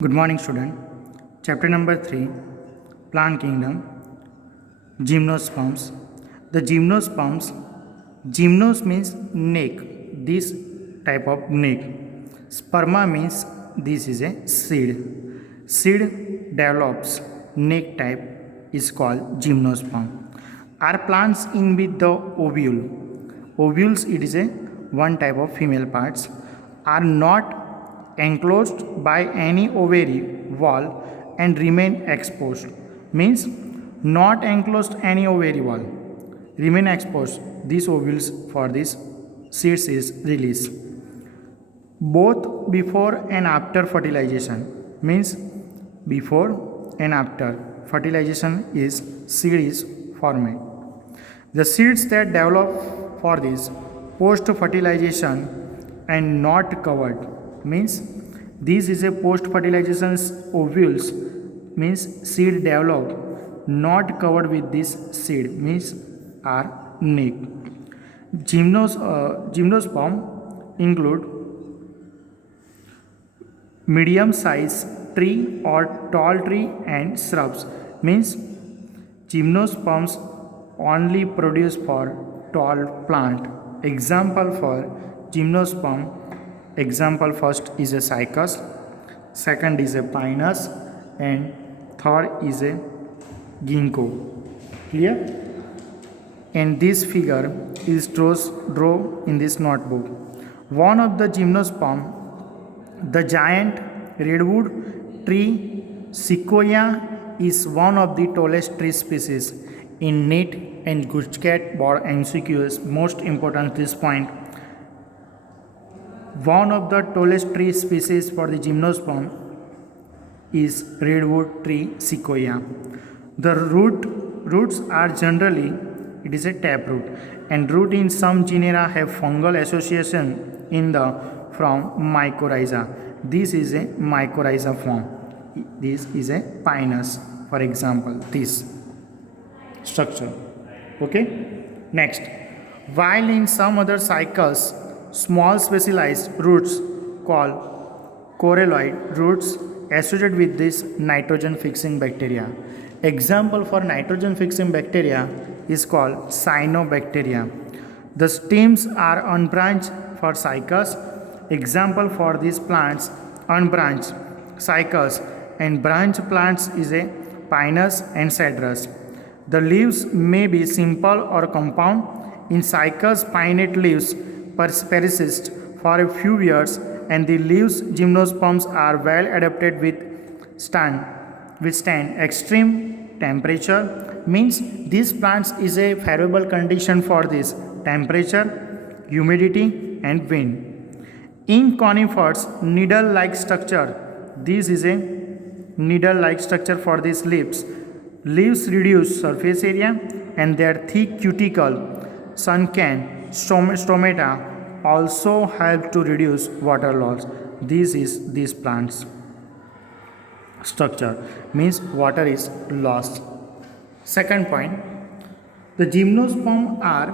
Good morning, student. Chapter number 3, Plant Kingdom, Gymnosperms. The gymnosperms, gymnos means neck, this type of neck. Sperma means this is a seed. Seed develops neck type is called gymnosperm. Are plants in with the ovule. Ovules, it is a one type of female parts, are not enclosed by any ovary wall and remain exposed. Means not enclosed any ovary wall, remain exposed. These ovules for this seeds is released. Both before and after fertilization, means before and after fertilization is seed is formed. The seeds that develop for this post fertilization and not covered, means this is a post fertilization ovules, means seed developed not covered with this seed, means are neck. Gymnosperm include medium size tree or tall tree and shrubs, means gymnosperms only produce for tall plant. Example for gymnosperm, example first is a cycas, second is a pinus, and third is a ginkgo. Clear? And this figure is drawn in this notebook. One of the gymnosperm, the giant redwood tree sequoia, is one of the tallest tree species in knit and Gujarat board MCQs. Most important this point. One of the tallest tree species for the gymnosperm is redwood tree sequoia. The roots are generally, it is a taproot, and root in some genera have fungal association in the from mycorrhiza. This is a mycorrhiza form. This is a pinus, for example, this structure. Okay. Next, while in some other cycles, small specialized roots called coralloid roots associated with this nitrogen fixing bacteria. Example for nitrogen fixing bacteria is called cyanobacteria. The stems are unbranched for cycas. Example for these plants, unbranched cycas, and branched plants is a pinus and cedrus. The leaves may be simple or compound. In cycas, pinnate leaves persist for a few years, and the leaves gymnosperms are well adapted withstand extreme temperature, means these plants is a favorable condition for this temperature, humidity, and wind. In conifers, needle-like structure, this is a needle-like structure for these leaves. Leaves reduce surface area, and their thick cuticle, sunken stomata also help to reduce water loss. This is these plants structure, means water is lost. Second point, the gymnosperm are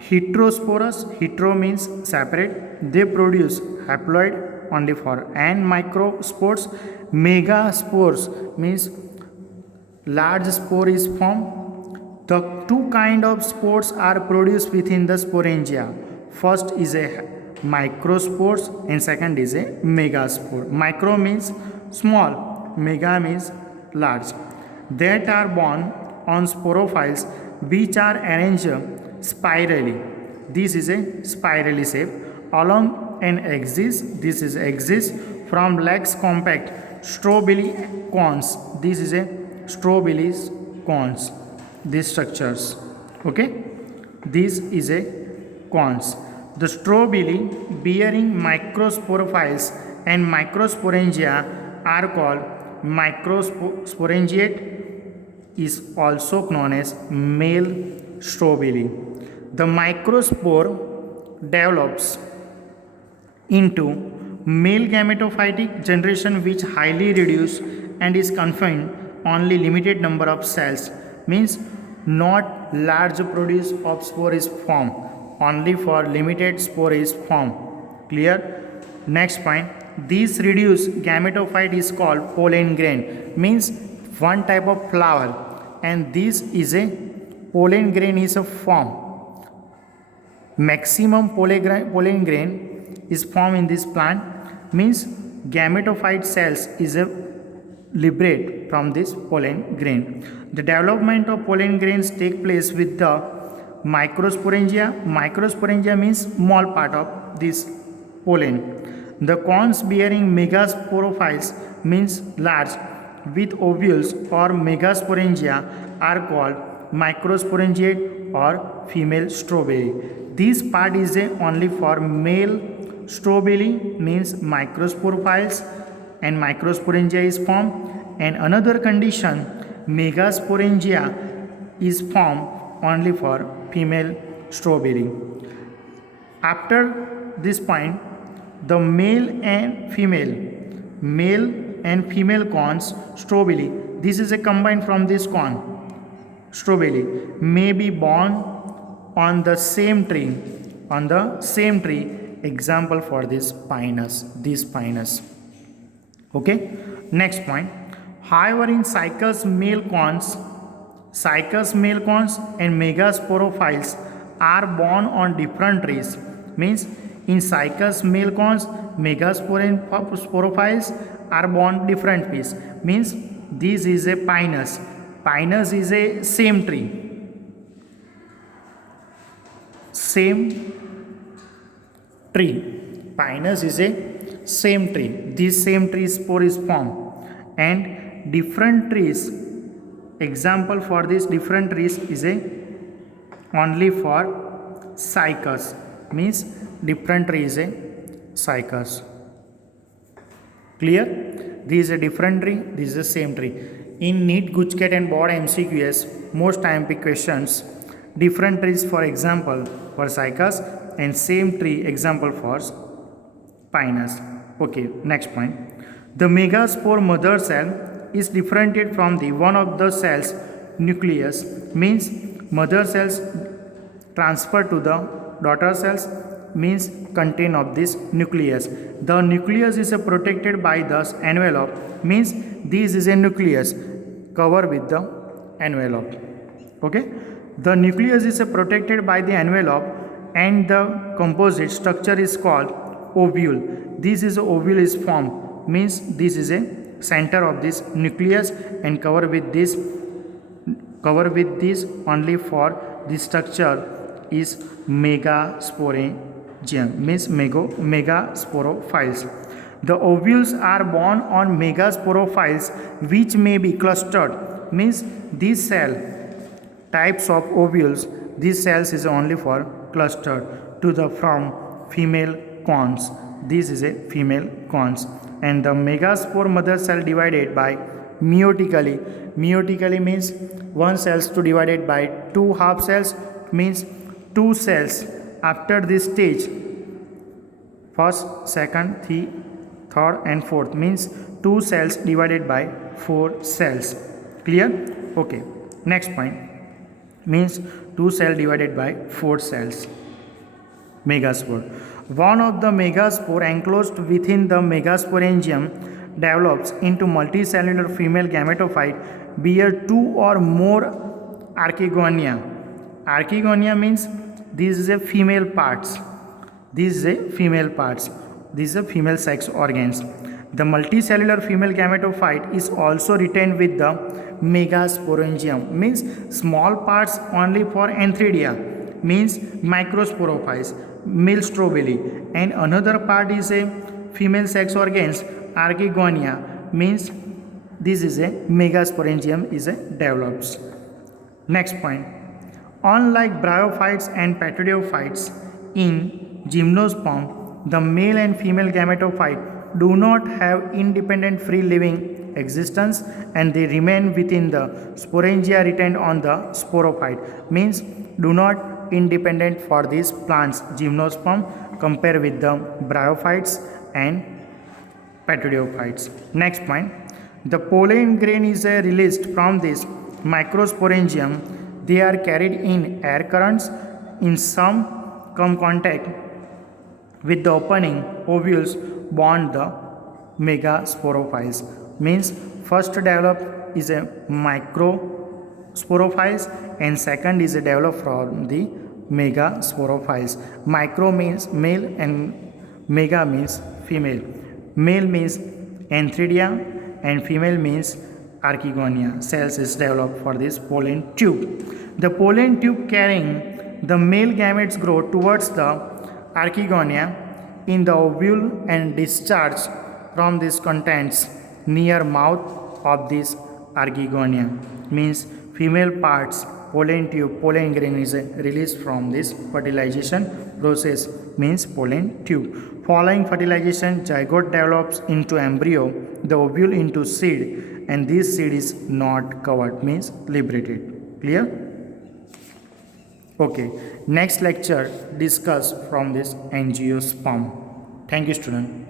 heterosporous. Hetero means separate. They produce haploid only for and microspores. Megaspores means large spore is formed. The two kind of spores are produced within the sporangia. First is a microspores and second is a megaspore. Micro means small, mega means large. That are born on sporophytes which are arranged spirally. This is a spirally shape along an axis. This is axis from legs compact strobili cones. This is a strobili cones. These structures. Okay. This is a cones. The strobili bearing microsporophytes and microsporangia are called microsporangiate, is also known as male strobili. The microspore develops into male gametophytic generation which highly reduced and is confined only limited number of cells, means not large produce of spore is formed, only for limited spore is formed. Clear? Next point, this reduced gametophyte is called pollen grain, means one type of flower, and this is a pollen grain is a form. Maximum pollen grain is formed in this plant, means gametophyte cells is a liberate from this pollen grain. The development of pollen grains take place with the microsporangia. Microsporangia means small part of this pollen. The cones bearing megasporophytes means large with ovules or megasporangia are called microsporangiate or female strawberry. This part is only for male strawberry, means microsporophytes and microsporangia is formed, and another condition megasporangia is formed only for female strawberry. After this point, the male and female cones strawberry, this is a combined from this cone strawberry, may be born on the same tree, example for this pinus. Okay, next point. However, in cycas male cones and megasporophytes are born on different trees, means in cycas male cones megasporophytes are born different trees, means this is a pinus is a same tree, pinus is a same tree. This same tree spore is formed, and different trees, example for this different trees is a only for cycas, means different tree is a cycas. Clear? This is a different tree, this is the same tree. In NEET, Gujcat and board MCQS, most IMP questions, different trees for example for cycas and same tree example for pinus. Okay, next point. The megaspore mother cell is differentiated from the one of the cells nucleus, means mother cells transfer to the daughter cells, means contain of this nucleus. The nucleus is protected by this envelope, means this is a nucleus covered with the envelope. Okay, the nucleus is protected by the envelope, and the composite structure is called ovule. This is ovule is formed, means this is a center of this nucleus and cover with this only for this structure is megasporangium, means megasporophytes. The ovules are born on megasporophytes which may be clustered, means these cell types of ovules, these cells is only for clustered to the from female cones. This is a female cones, and the megaspore mother cell divided by meiotically. Meiotically means one cells to divided by two half cells, means two cells after this stage, first, second, third and fourth, means two cells divided by four cells. Clear? Okay, next point means two cell divided by four cells. Megaspore. One of the megaspore enclosed within the megasporangium develops into multicellular female gametophyte bear two or more archegonia. Archegonia means this is a female parts. This is a female sex organs. The multicellular female gametophyte is also retained with the megasporangium, means small parts only for antheridia, means microsporophytes, male strawberry, and another part is a female sex organs, archegonia, means this is a megasporangium is a develops. Next point. Unlike bryophytes and pteridophytes, in gymnosperm, the male and female gametophyte do not have independent free living existence, and they remain within the sporangia retained on the sporophyte, means do not independent for these plants gymnosperm compared with the bryophytes and pteridophytes. Next point. The pollen grain is released from this microsporangium. They are carried in air currents. In some come contact with the opening ovules bond the megasporophytes. Means first develop is a microsporophytes and second is developed from the megasporophytes. Micro means male and mega means female. Male means Antheridia and female means Archegonia. Cells is developed for this pollen tube. The pollen tube carrying the male gametes grow towards the Archegonia in the ovule and discharge from these contents near mouth of this Archegonia. Means female parts pollen tube, pollen grain is released from this fertilization process, means pollen tube. Following fertilization, zygote develops into embryo, the ovule into seed, and this seed is not covered, means liberated. Clear? Okay, next lecture discuss from this angiosperm. Thank you, student.